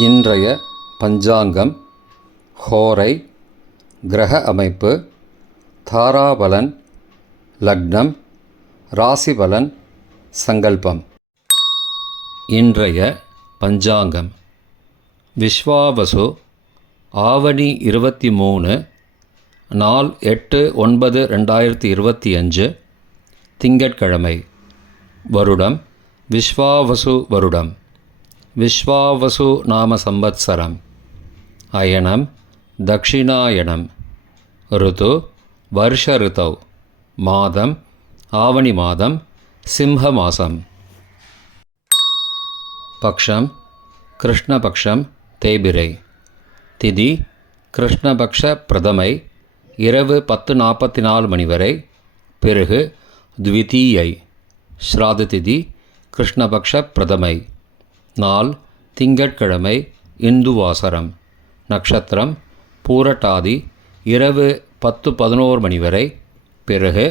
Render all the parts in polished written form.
இன்றைய பஞ்சாங்கம், ஹோரை, கிரக அமைப்பு, தாராபலன், லக்னம், ராசிபலன், சங்கல்பம். இன்றைய பஞ்சாங்கம் விஸ்வாவசு, ஆவணி 23, நாள் 8/9/2025, திங்கட்கிழமை. வருடம் விஸ்வாவசு வருடம். விஸ்வாவசு நாம சம்வத்சரம். அயனம் தக்ஷிணாயனம். ருது வருஷ ருதௌ. மாதம் ஆவணி மாதம், சிம்ஹ மாசம். பக்ஷம் கிருஷ்ணபக்ஷம், தேய்பிரை. திதி கிருஷ்ணபக்ஷ பிரதமை, இரவு 10:44 மணி வரை. பிறகு த்விதீயை. ஸ்ராத திதி கிருஷ்ணபக்ஷ பிரதமை. நாள் திங்கட்கிழமை, இந்துவாசரம். நட்சத்திரம் பூரட்டாதி, இரவு 10:11 மணி வரை. பிறகு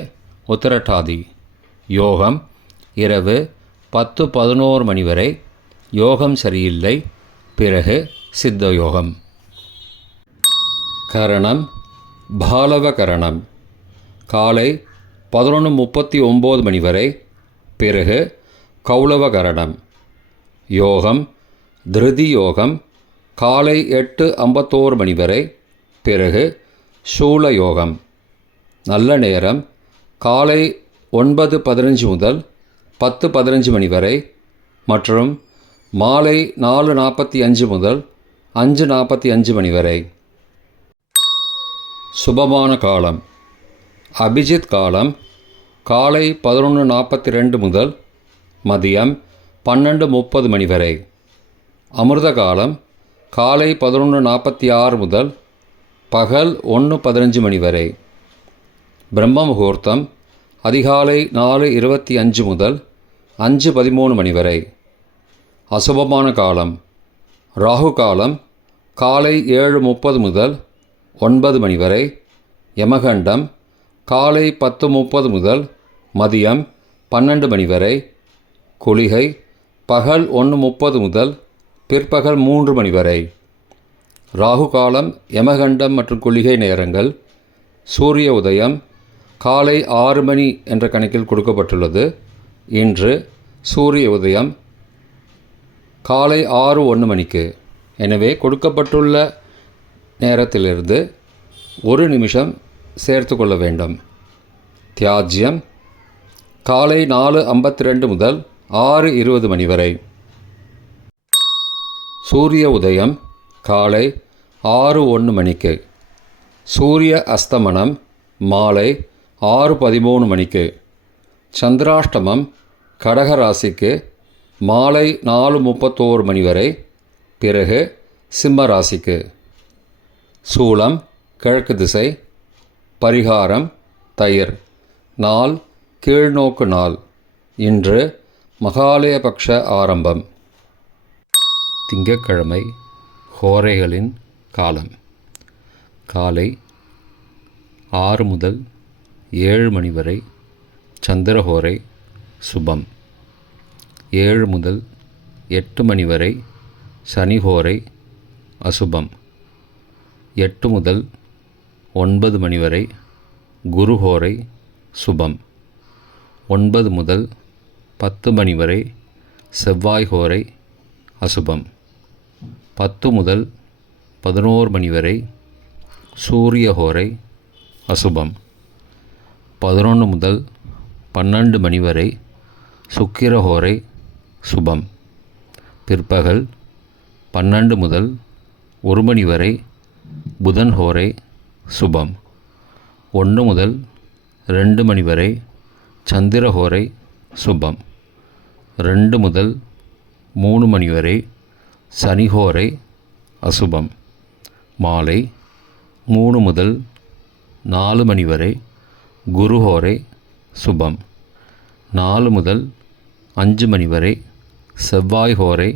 உத்திரட்டாதி. யோகம் இரவு 10:11 மணி வரை. யோகம் சரியில்லை. பிறகு சித்த யோகம். கரணம் பாலவ கரணம். காலை 11:39 மணி வரை. பிறகு கௌளவ கரணம். யோகம் திருதி யோகம், காலை 8:51 மணி வரை. பிறகு சூல யோகம். நல்ல நேரம் காலை 9:15 முதல் 10:15 மணி வரை மற்றும் மாலை 4:45 முதல் 5:45 மணி வரை. சுபமான காலம் அபிஜித் காலம் காலை 11:42 முதல் மதியம் 12:30 மணி வரை. அமிர்த காலம் காலை 11:46 முதல் பகல் 1:15 மணி வரை. பிரம்ம முகூர்த்தம் அதிகாலை 4:25 முதல் 5:13 மணி வரை. அசுபமான காலம் ராகு காலம் காலை 7:30 முதல் 9 மணி வரை. யமகண்டம் காலை 10:30 முதல் மதியம் 12 மணி வரை. குளிகை பகல் 1:30 முதல் பிற்பகல் 3 மணி வரை. ராகு காலம், யமகண்டம் மற்றும் குளிகை நேரங்கள். சூரிய உதயம் காலை 6 மணி என்ற கணக்கில் கொடுக்கப்பட்டுள்ளது. இன்று சூரிய உதயம் காலை 6:01 மணிக்கு. எனவே கொடுக்கப்பட்டுள்ள நேரத்திலிருந்து 1 நிமிஷம் சேர்த்து கொள்ள வேண்டும். தியாஜ்யம் காலை 4:52 முதல் 6:20 மணி வரை. சூரிய உதயம் காலை 6:01 மணிக்கு. சூரிய அஸ்தமனம் மாலை 6:13 மணிக்கு. சந்திராஷ்டமம் கடகராசிக்கு மாலை 4:31 மணி வரை. பிறகு சிம்ம ராசிக்கு. சூலம் கிழக்கு திசை. பரிகாரம் தயிர். நாள் கீழ்நோக்கு நாள். இன்று மகாலயபக்ஷ ஆரம்பம். திங்கட்கிழமை ஹோரைகளின் காலம். காலை 6 முதல் 7 மணி வரை சந்திரஹோரை சுபம். 7 முதல் 8 மணி வரை சனிஹோரை அசுபம். 8 முதல் 9 மணி வரை குருஹோரை சுபம். 9 முதல் 10 மணி வரை செவ்வாய் ஹோரை அசுபம். 10 முதல் 11 மணி வரை சூரிய ஹோரை அசுபம். 11 முதல் 12 மணி வரை சுக்கிர ஹோரை சுபம். பிற்பகல் 12 முதல் 1 மணி வரை புதன் ஹோரை சுபம். 1 முதல் 2 மணி வரை சந்திரஹோரை சுபம். 2 முதல் 3 மணி வரை சனிஹோரை அசுபம். மாலை 3 முதல் 4 மணி வரை குருஹோரை சுபம். 4 முதல் 5 மணி வரை செவ்வாய் ஹோரை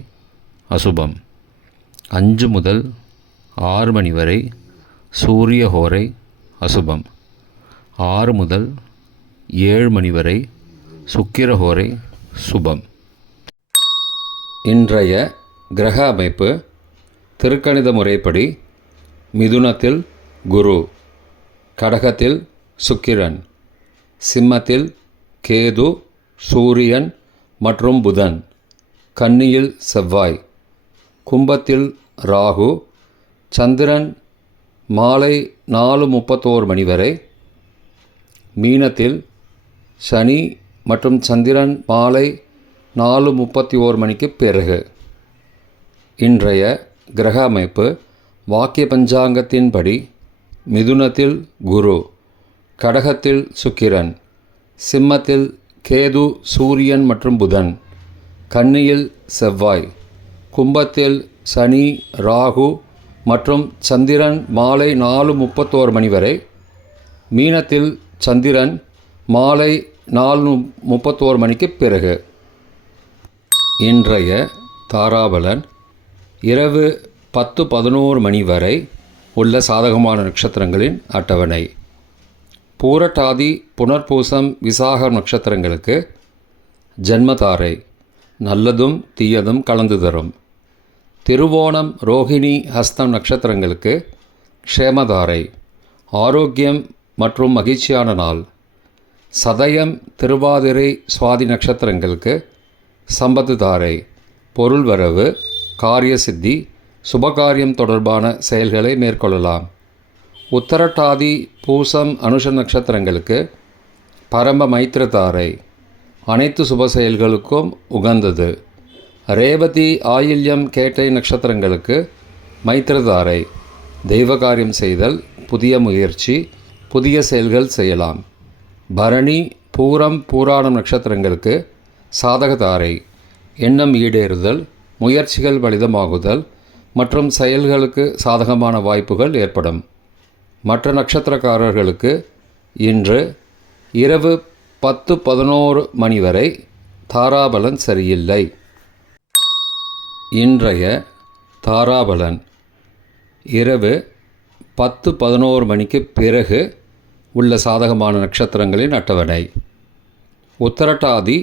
அசுபம். 5 முதல் 6 மணி வரை சூரிய ஹோரை அசுபம். 6 முதல் 7 மணி வரை சுக்கிரஹோரை சுபம். இன்றைய கிரக அமைப்பு திருக்கணித முறைப்படி மிதுனத்தில் குரு, கடகத்தில் சுக்கிரன், சிம்மத்தில் கேது, சூரியன் மற்றும் புதன், கன்னியில் செவ்வாய், கும்பத்தில் ராகு, சந்திரன் மாலை 4:31 மணி வரை, மீனத்தில் சனி மற்றும் சந்திரன் மாலை 4:31 மணிக்கு பிறகு. இன்றைய கிரக அமைப்பு வாக்கிய பஞ்சாங்கத்தின்படி மிதுனத்தில் குரு, கடகத்தில் சுக்கிரன், சிம்மத்தில் கேது, சூரியன் மற்றும் புதன், கன்னியில் செவ்வாய், கும்பத்தில் சனி, ராகு மற்றும் சந்திரன் மாலை 4:31 மணி வரை, மீனத்தில் சந்திரன் மாலை 4:31 மணிக்கு பிறகு. இன்றைய தாராபலன் இரவு 10:11 மணி வரை உள்ள சாதகமான நட்சத்திரங்களின் அட்டவணை. பூரட்டாதி, புனர்பூசம், விசாகம் நட்சத்திரங்களுக்கு ஜன்மதாரை, நல்லதும் தீயதும் கலந்து தரும். திருவோணம், ரோகிணி, ஹஸ்தம் நட்சத்திரங்களுக்கு க்ஷேமதாரை, ஆரோக்கியம் மற்றும் மகிழ்ச்சியான நாள். சதயம், திருவாதிரை, சுவாதி நட்சத்திரங்களுக்கு சம்பத்து தாரை, பொருள் வரவு, காரிய சித்தி, சுபகாரியம் தொடர்பான செயல்களை மேற்கொள்ளலாம். உத்தரட்டாதி, பூசம், அனுஷ நட்சத்திரங்களுக்கு பரம மைத்திரதாரை, அனைத்து சுப செயல்களுக்கும் உகந்தது. ரேவதி, ஆயில்யம், கேட்டை நட்சத்திரங்களுக்கு மைத்திரதாரை, தெய்வகாரியம் செய்தல், புதிய முயற்சி, புதிய செயல்கள் செய்யலாம். பரணி, பூரம், பூராடம் நட்சத்திரங்களுக்கு சாதகதாரை, எண்ணம் ஈடேறுதல், முயற்சிகள் பலிதமாகுதல் மற்றும் செயல்களுக்கு சாதகமான வாய்ப்புகள் ஏற்படும். மற்ற நட்சத்திரக்காரர்களுக்கு இன்று இரவு 10:11 மணி வரை தாராபலன் சரியில்லை. இன்றைய தாராபலன் இரவு 10:11 மணிக்கு பிறகு உள்ள சாதகமான நட்சத்திரங்களின் அட்டவணை. உத்தரட்டாதி,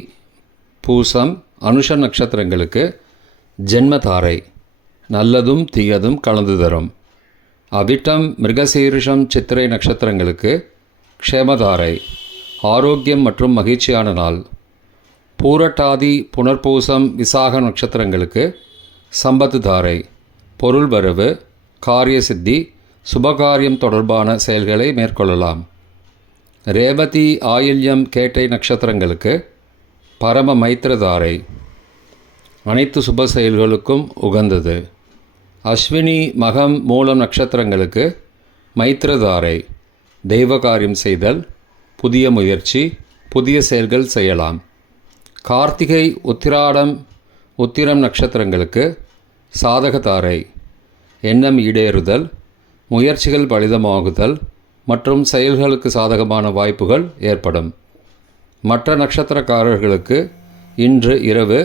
பூசம், அனுஷ நட்சத்திரங்களுக்கு ஜென்மதாரை, நல்லதும் தீயதும் கலந்து தரும். அவிட்டம், மிருகசீரிஷம், சித்திரை நட்சத்திரங்களுக்கு க்ஷேமதாரை, ஆரோக்கியம் மற்றும் மகிழ்ச்சியான நாள். பூரட்டாதி, புனர்பூசம், விசாக நட்சத்திரங்களுக்கு சம்பத்து தாரை, பொருள் வரவு, காரிய சித்தி, சுபகாரியம் தொடர்பான செயல்களை மேற்கொள்ளலாம். ரேவதி, ஆயில்யம், கேட்டை நட்சத்திரங்களுக்கு பரம மைத்திரதாரை, அனைத்து சுப செயல்களுக்கும் உகந்தது. அஸ்வினி, மகம், மூலம் நட்சத்திரங்களுக்கு மைத்திரதாரை, தெய்வகாரியம் செய்தல், புதிய முயற்சி, புதிய செயல்கள் செய்யலாம். கார்த்திகை, உத்திராடம், உத்திரம் நட்சத்திரங்களுக்கு சாதகதாரை, எண்ணம் ஈடேறுதல், முயற்சிகள் பலிதமாகுதல் மற்றும் செயல்களுக்கு சாதகமான வாய்ப்புகள் ஏற்படும். மற்ற நட்சத்திரக்காரர்களுக்கு இன்று இரவு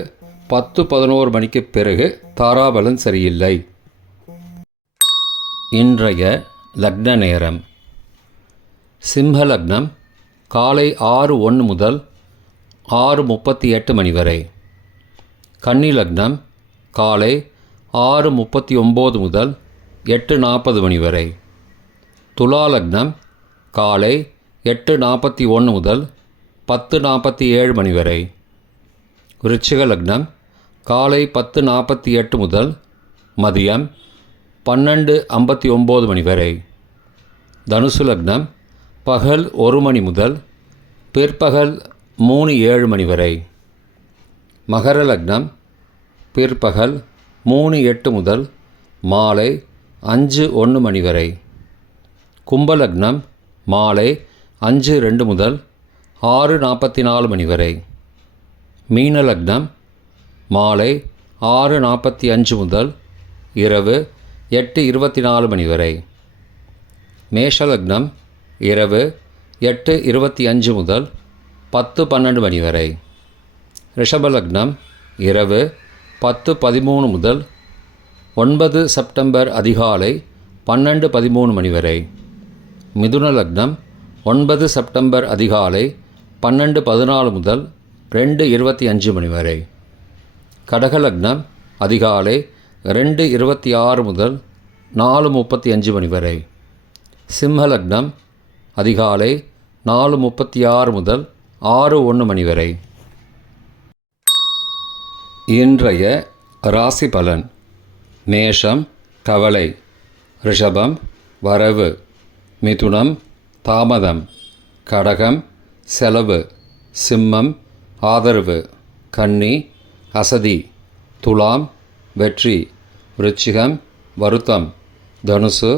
10:11 மணிக்கு பிறகு தாராபலன் சரியில்லை. இன்றைய லக்ன நேரம். சிம்ம லக்னம் காலை 6:01 முதல் 6:38 மணி வரை. கன்னி லக்னம் காலை 6:39 முதல் 8:40 மணி வரை. துலா லக்னம் காலை 8:41 முதல் 10:47 மணி வரை. விருச்சிக லக்னம் காலை 10:48 முதல் மதியம் 12:59 மணி வரை. தனுசு லக்னம் பகல் 1 மணி முதல் பிற்பகல் 3:07 மணி வரை. மகர லக்னம் பிற்பகல் 3:08 முதல் மாலை 5:01 மணி வரை. கும்பலக்னம் மாலை 5:02 முதல் 6:44 மணி வரை. மீன லக்னம் மாலை 6:45 முதல் இரவு 8:24 மணி வரை. மேஷ லக்னம் இரவு 8:25 முதல் 10:12 மணி வரை. ரிஷப லக்னம் இரவு 10:13 முதல் 9 செப்டம்பர் அதிகாலை 12:13 மணி வரை. மிதுன லக்னம் 9 செப்டம்பர் அதிகாலை 12:14 முதல் 2:25 மணி வரை. கடக லக்னம் அதிகாலை 2:26 முதல் 4:35 மணி வரை. சிம்ம லக்னம் அதிகாலை 4:36 முதல் 6:01 மணி வரை. இன்றைய ராசி பலன். மேஷம் கவலை, ரிஷபம் வரவு, மிதுனம் தாமதம், கடகம் செலவு, சிம்மம் ஆதரவு, கன்னி அசதி, துலாம் வெற்றி, விருச்சிகம் வருத்தம், தனுசு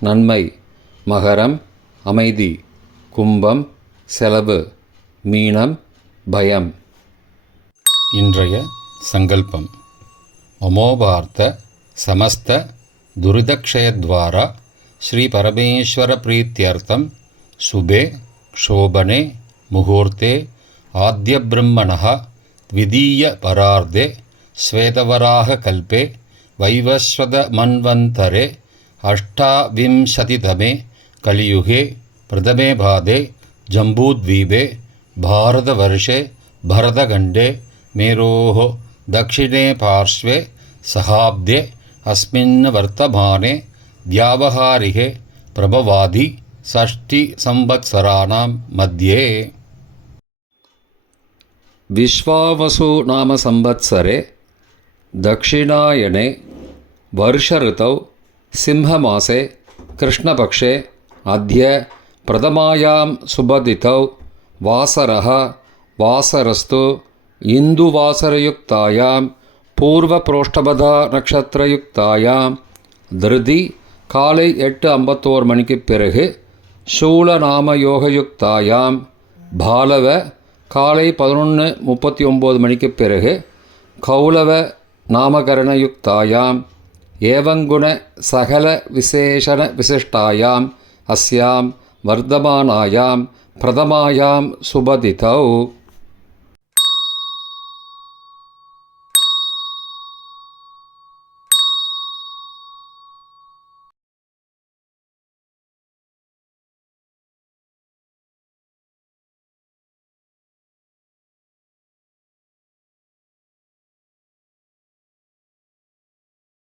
நன்மை, மகரம் அமைதி, கும்பம் செலவு, மீனம் பயம். இன்றைய சங்கல்பம். அமோபார்த்த சமஸ்த துரிதக்ஷயத்வாரா ஸ்ரீ பரமேஸ்வர பிரீத்யர்த்தம் சுபே க்ஷோபனே முகூர்த்தே ஆத்ய பிரம்மணः த்விதீய பரார்த்தே ஸ்வேதவராக கல்பே வைவஸ்வத மன்வந்தரே அஷ்டாவிம்சதிதமே கலியுகே பிரதமே பாதே ஜம்பூத்வீபே பாரதவர்ஷே பரதகண்டே மேரோः दक्षिणे पार्श्वे सहाब्दे अस्मिन् वर्तमाने व्यावहारिके प्रभवादि षष्टिसंवत्सराणां मध्ये. विश्वावसु नाम संवत्सरे दक्षिणायने वर्षऋतौ सिंहमासे कृष्णपक्षे अद्य प्रथमायां सुबदितौ वासरः वासरस्तु इन्दुवासरयुक्तायां पूर्वप्रोष्ठपदा नक्षत्रयुक्तायां திருதி காலை 8:51 மணிக்கு பிறகு சூலநாமயோகயுக்தாயாம் பாலவ காலை 11:39 மணிக்கு பிறகு கௌலவ நாமகரணயுக்தாயாம் ஏவங்குண சகல விசேஷண விசிஷ்டாயாம் அஸ்யாம் வர்த்தமானாயாம் பிரதமாயாம் சுபதிதௌ.